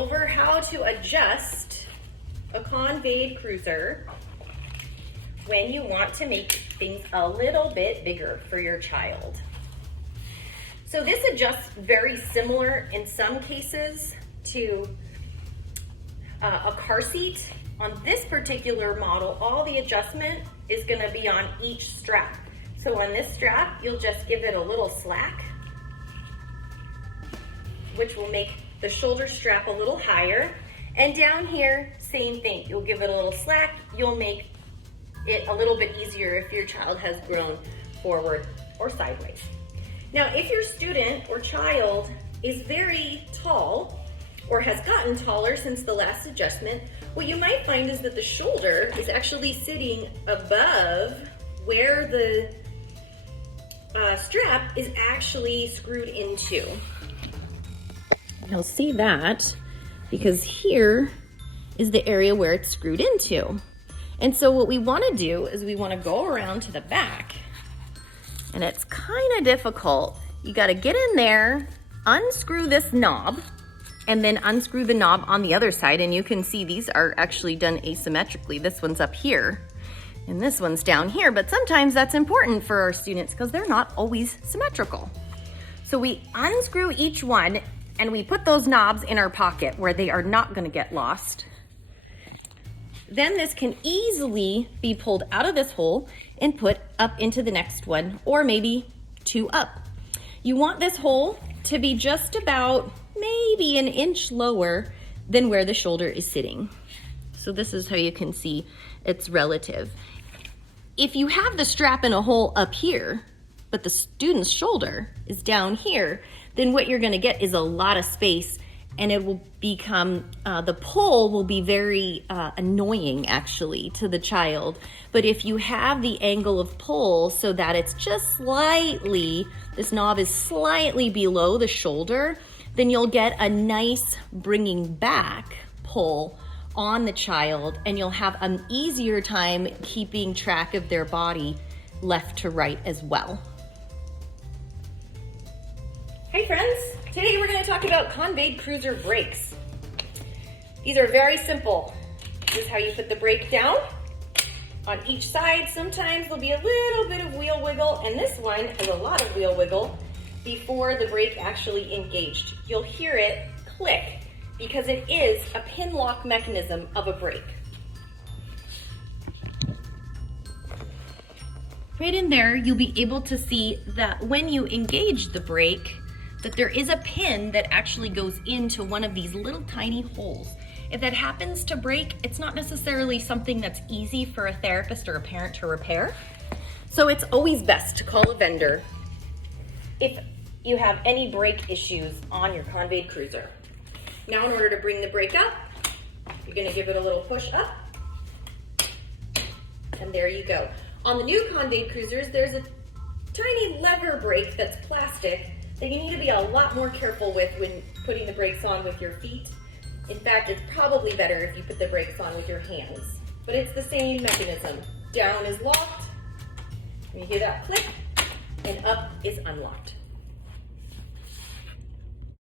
over how to adjust a Convaid Cruiser when you want to make things a little bit bigger for your child. So this adjusts very similar in some cases to a car seat. On this particular model, all the adjustment is going to be on each strap. So on this strap, you'll just give it a little slack, which will make the shoulder strap a little higher. And down here, same thing. You'll give it a little slack. You'll make it a little bit easier if your child has grown forward or sideways. Now, if your student or child is very tall or has gotten taller since the last adjustment, what you might find is that the shoulder is actually sitting above where the strap is actually screwed into. You'll see that because here is the area where it's screwed into. And so what we want to do is we want to go around to the back, and it's kind of difficult. You got to get in there, unscrew this knob, and then unscrew the knob on the other side. And you can see these are actually done asymmetrically. This one's up here and this one's down here, but sometimes that's important for our students because they're not always symmetrical. So we unscrew each one and we put those knobs in our pocket where they are not going to get lost. Then this can easily be pulled out of this hole and put up into the next one, or maybe two up. You want this hole to be just about maybe an inch lower than where the shoulder is sitting. So this is how you can see it's relative. If you have the strap in a hole up here, but the student's shoulder is down here, then what you're going to get is a lot of space, and it will become, the pull will be very annoying actually to the child. But if you have the angle of pull so that it's just slightly, this knob is slightly below the shoulder, then you'll get a nice bringing back pull on the child, and you'll have an easier time keeping track of their body left to right as well. Hey friends, today we're going to talk about Convaid Cruiser brakes. These are very simple. This is how you put the brake down on each side. Sometimes there'll be a little bit of wheel wiggle, and this one has a lot of wheel wiggle before the brake actually engaged. You'll hear it click because it is a pin lock mechanism of a brake. Right in there, you'll be able to see that when you engage the brake, that there is a pin that actually goes into one of these little tiny holes. If that happens to break, it's not necessarily something that's easy for a therapist or a parent to repair. So it's always best to call a vendor if you have any brake issues on your Convaid Cruiser. Now, in order to bring the brake up, you're gonna give it a little push up, and there you go. On the new Convaid Cruisers, there's a tiny lever brake that's plastic that you need to be a lot more careful with when putting the brakes on with your feet. In fact, it's probably better if you put the brakes on with your hands. But it's the same mechanism. Down is locked, and you hear that click, and up is unlocked.